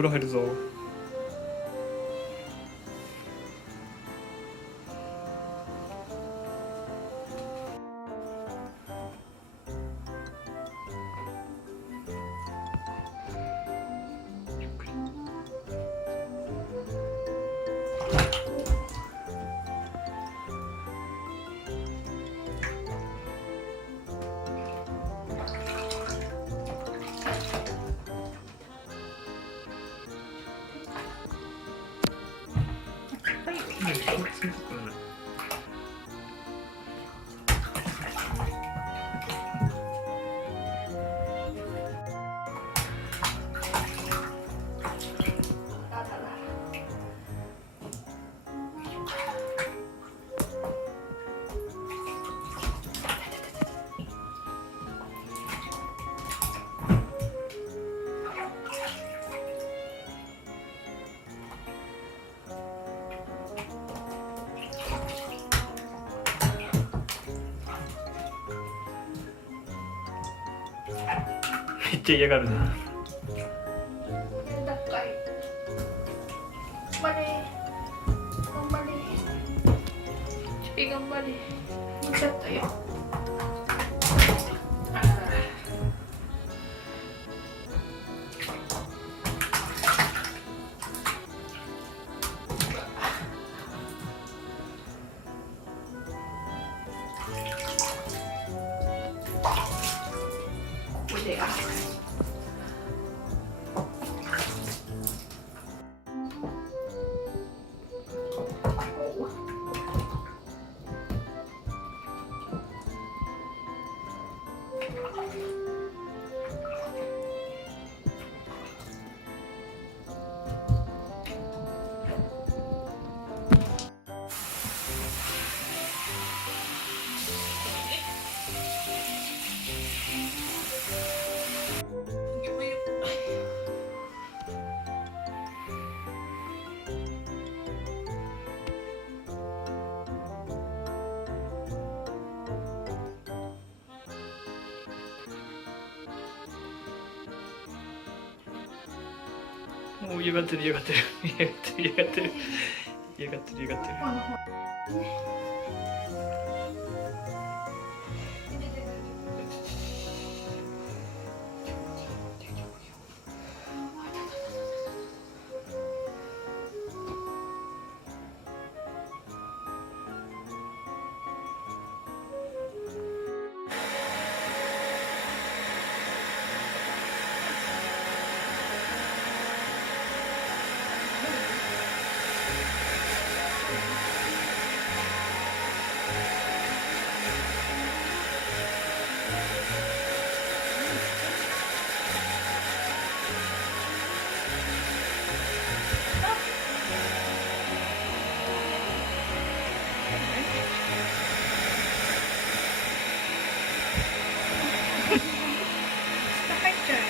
風呂入るぞ。めっちゃ嫌がるな。頑張れ頑張れちょい頑張れ見ちゃったよ。腕がもう嫌がってる嫌がってる嫌がってる嫌がってる嫌がってる嫌がってる。入っちゃうよ。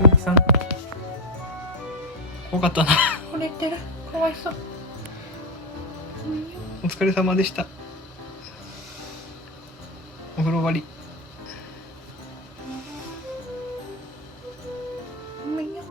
ゆうきさん怖かったな。惚れてるかわいそう。お疲れ様でした。お風呂終わり。ごめんよ。